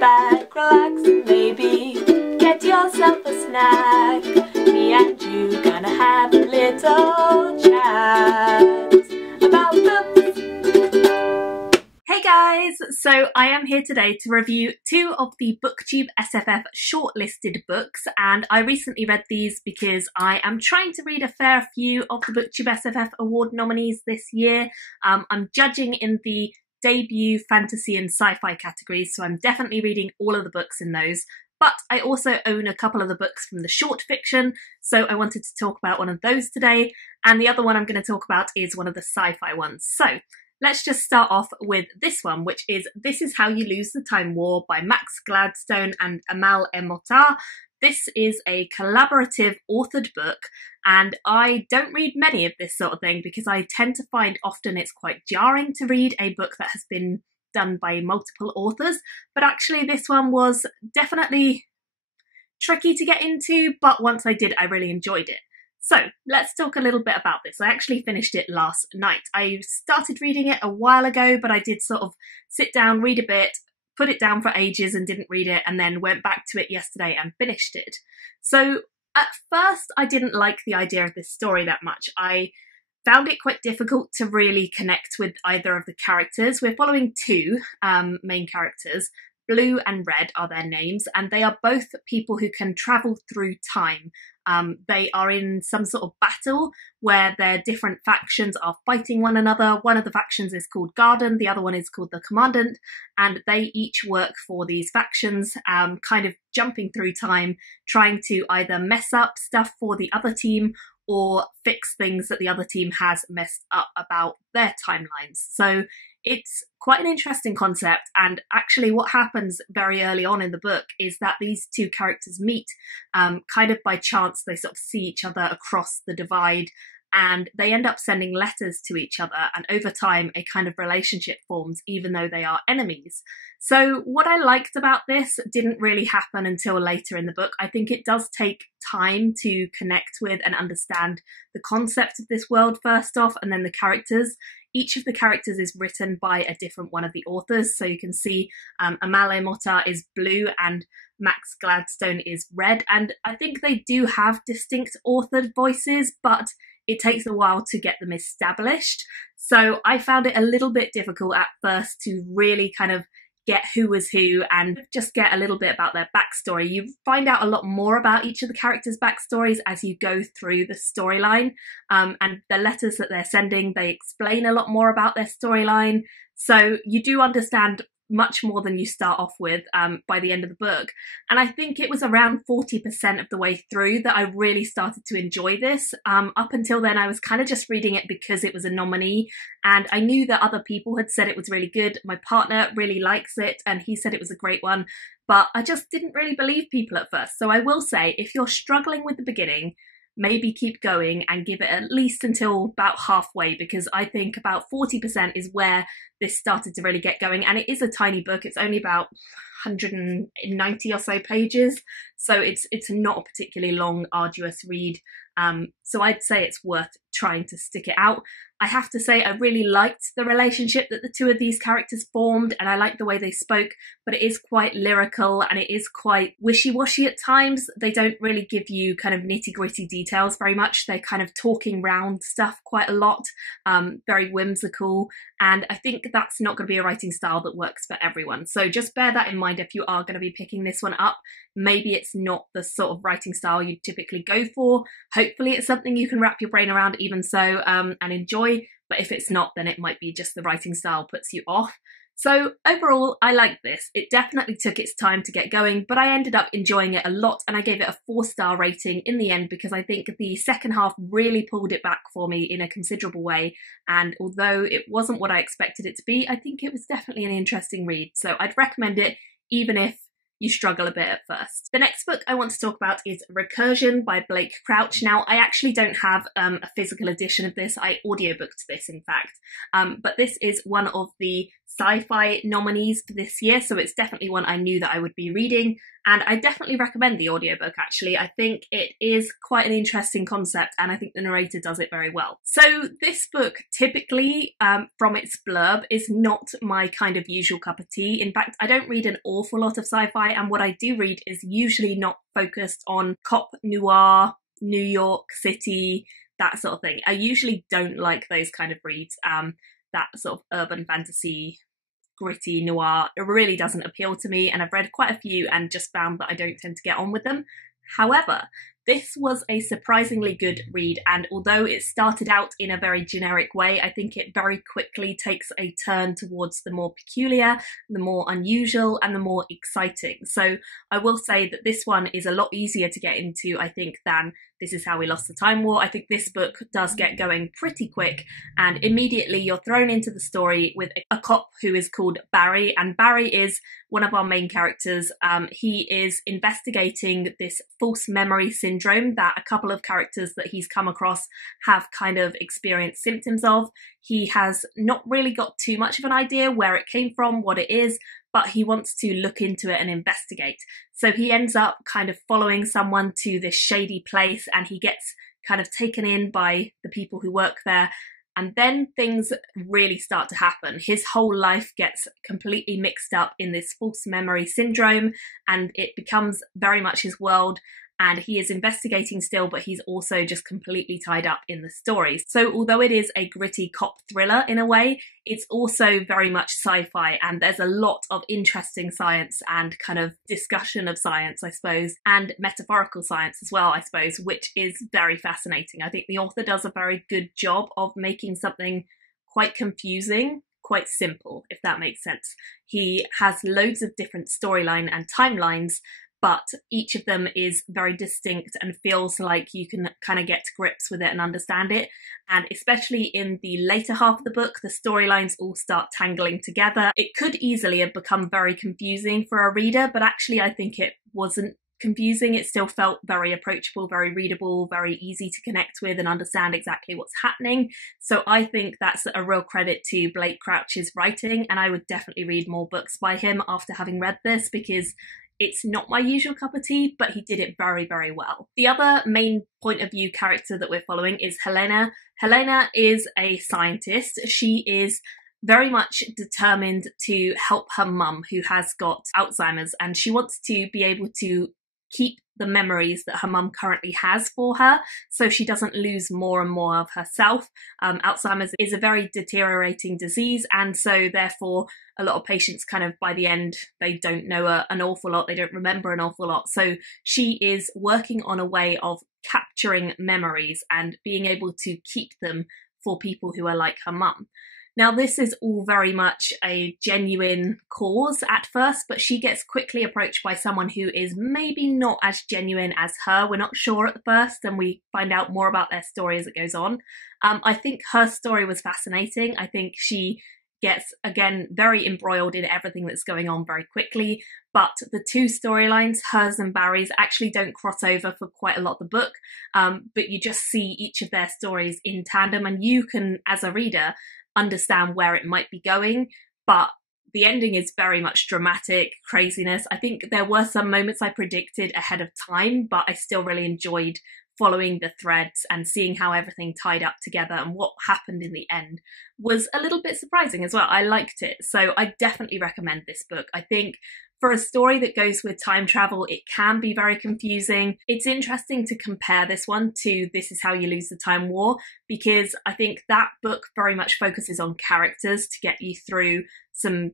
back, relax, and maybe get yourself a snack. Me and you gonna have a little chat about books. Hey guys! So I am here today to review 2 of the Booktube SFF shortlisted books, and I recently read these because I am trying to read a fair few of the Booktube SFF award nominees this year. I'm judging in the debut, fantasy and sci-fi categories, so I'm definitely reading all of the books in those. But I also own a couple of the books from the short fiction, so I wanted to talk about one of those today, and the other one I'm going to talk about is one of the sci-fi ones. So let's just start off with this one, which is This Is How You Lose the Time War by Max Gladstone and Amal Emotar. This is a collaborative authored book, and I don't read many of this sort of thing because I tend to find often it's quite jarring to read a book that has been done by multiple authors, but actually this one was definitely tricky to get into, but once I did, I really enjoyed it. So let's talk a little bit about this. I actually finished it last night. I started reading it a while ago, but I did sort of sit down, read a bit, put it down for ages and didn't read it, and then went back to it yesterday and finished it. So at first I didn't like the idea of this story that much. I found it quite difficult to really connect with either of the characters. We're following 2 main characters. Blue and Red are their names, and they are both people who can travel through time. They are in some sort of battle where their different factions are fighting one another. One of the factions is called Garden, the other one is called the Commandant, and they each work for these factions, kind of jumping through time, trying to either mess up stuff for the other team or fix things that the other team has messed up about their timelines. So it's quite an interesting concept, and actually what happens very early on in the book is that these 2 characters meet kind of by chance. They sort of see each other across the divide and they end up sending letters to each other, and over time a kind of relationship forms even though they are enemies. So what I liked about this didn't really happen until later in the book. I think it does take time to connect with and understand the concept of this world first off, and then the characters. Each of the characters is written by a different one of the authors, so you can see Amal Emotar is blue and Max Gladstone is red, and I think they do have distinct authored voices, but it takes a while to get them established. So I found it a little bit difficult at first to really kind of get who was who and just get a little bit about their backstory. You find out a lot more about each of the characters' backstories as you go through the storyline, and the letters that they're sending, they explain a lot more about their storyline. So you do understand much more than you start off with by the end of the book. And I think it was around 40% of the way through that I really started to enjoy this. Up until then, I was kind of just reading it because it was a nominee, and I knew that other people had said it was really good. My partner really likes it, and he said it was a great one, but I just didn't really believe people at first. So I will say, if you're struggling with the beginning, maybe keep going and give it at least until about halfway, because I think about 40% is where this started to really get going. And it is a tiny book. It's only about 190 or so pages. So it's not a particularly long, arduous read. So I'd say it's worth trying to stick it out. I have to say I really liked the relationship that the 2 of these characters formed, and I liked the way they spoke, but it is quite lyrical and it is quite wishy-washy at times. They don't really give you kind of nitty-gritty details very much. They're kind of talking round stuff quite a lot, very whimsical, and I think that's not going to be a writing style that works for everyone. So just bear that in mind if you are going to be picking this one up. Maybe it's not the sort of writing style you typically go for. Hopefully it's something you can wrap your brain around even so, and enjoy. But if it's not, then it might be just the writing style puts you off. So overall, I liked this. It definitely took its time to get going, but I ended up enjoying it a lot, and I gave it a 4-star rating in the end because I think the second half really pulled it back for me in a considerable way. And although it wasn't what I expected it to be, I think it was definitely an interesting read. So I'd recommend it even if you struggle a bit at first. The next book I want to talk about is Recursion by Blake Crouch. Now, I actually don't have a physical edition of this. I audiobooked this, in fact. But this is one of the sci-fi nominees for this year, so it's definitely one I knew that I would be reading, and I definitely recommend the audiobook actually. I think it is quite an interesting concept and I think the narrator does it very well. So this book typically, from its blurb, is not my kind of usual cup of tea. In fact, I don't read an awful lot of sci-fi, and what I do read is usually not focused on cop noir, New York City, that sort of thing. I usually don't like those kind of reads. That sort of urban fantasy, gritty noir, it really doesn't appeal to me, and I've read quite a few and just found that I don't tend to get on with them. However, this was a surprisingly good read, and although it started out in a very generic way, I think it very quickly takes a turn towards the more peculiar, the more unusual, and the more exciting. So I will say that this one is a lot easier to get into, I think, than This Is How We Lost the Time War. I think this book does get going pretty quick, and immediately you're thrown into the story with a cop who is called Barry, and Barry is one of our main characters. He is investigating this false memory syndrome that a couple of characters that he's come across have kind of experienced symptoms of. He has not really got too much of an idea where it came from, what it is, but he wants to look into it and investigate. So he ends up kind of following someone to this shady place, and he gets kind of taken in by the people who work there. And then things really start to happen. His whole life gets completely mixed up in this false memory syndrome, and it becomes very much his world. And he is investigating still, but he's also just completely tied up in the story. So although it is a gritty cop thriller in a way, it's also very much sci-fi, and there's a lot of interesting science and kind of discussion of science, I suppose, and metaphorical science as well, I suppose, which is very fascinating. I think the author does a very good job of making something quite confusing quite simple, if that makes sense. He has loads of different storyline and timelines, but each of them is very distinct and feels like you can kind of get to grips with it and understand it. And especially in the later half of the book, the storylines all start tangling together. It could easily have become very confusing for a reader, but actually I think it wasn't confusing. It still felt very approachable, very readable, very easy to connect with and understand exactly what's happening. So I think that's a real credit to Blake Crouch's writing, and I would definitely read more books by him after having read this, because it's not my usual cup of tea, but he did it very, very well. The other main point of view character that we're following is Helena. Helena is a scientist. She is very much determined to help her mum, who has got Alzheimer's, and she wants to be able to keep the memories that her mum currently has for her, so she doesn't lose more and more of herself. Alzheimer's is a very deteriorating disease, and so therefore a lot of patients kind of by the end, they don't know an awful lot, they don't remember an awful lot. So she is working on a way of capturing memories and being able to keep them for people who are like her mum. Now, this is all very much a genuine cause at first, but she gets quickly approached by someone who is maybe not as genuine as her. We're not sure at first, and we find out more about their story as it goes on. I think her story was fascinating. I think she gets, again, very embroiled in everything that's going on very quickly, but the two storylines, hers and Barry's, actually don't cross over for quite a lot of the book, but you just see each of their stories in tandem, and you can, as a reader, understand where it might be going, but the ending is very much dramatic craziness. I think there were some moments I predicted ahead of time, but I still really enjoyed following the threads and seeing how everything tied up together, and what happened in the end was a little bit surprising as well. I liked it, so I definitely recommend this book. I think for a story that goes with time travel, it can be very confusing. It's interesting to compare this one to This Is How You Lose the Time War, because I think that book very much focuses on characters to get you through some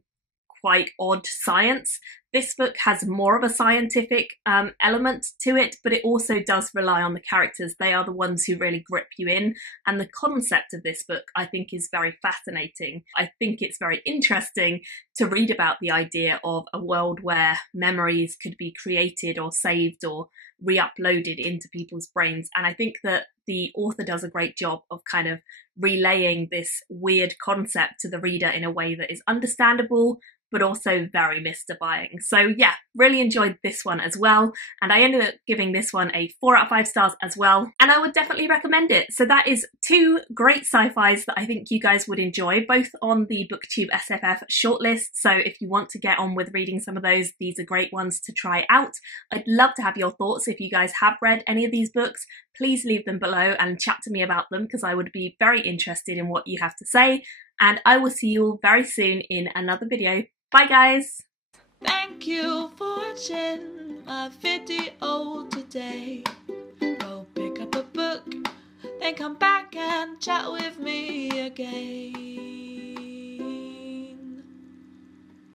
quite odd science. This book has more of a scientific element to it, but it also does rely on the characters. They are the ones who really grip you in, and the concept of this book I think is very fascinating. I think it's very interesting to read about the idea of a world where memories could be created or saved or re-uploaded into people's brains, and I think that the author does a great job of kind of relaying this weird concept to the reader in a way that is understandable but also very mystifying. So yeah, really enjoyed this one as well. And I ended up giving this one a 4 out of 5 stars as well. And I would definitely recommend it. So that is 2 great sci-fis that I think you guys would enjoy, both on the Booktube SFF shortlist. So if you want to get on with reading some of those, these are great ones to try out. I'd love to have your thoughts. If you guys have read any of these books, please leave them below and chat to me about them, because I would be very interested in what you have to say. And I will see you all very soon in another video. Bye guys! Thank you for watching my video today. Go pick up a book, then come back and chat with me again.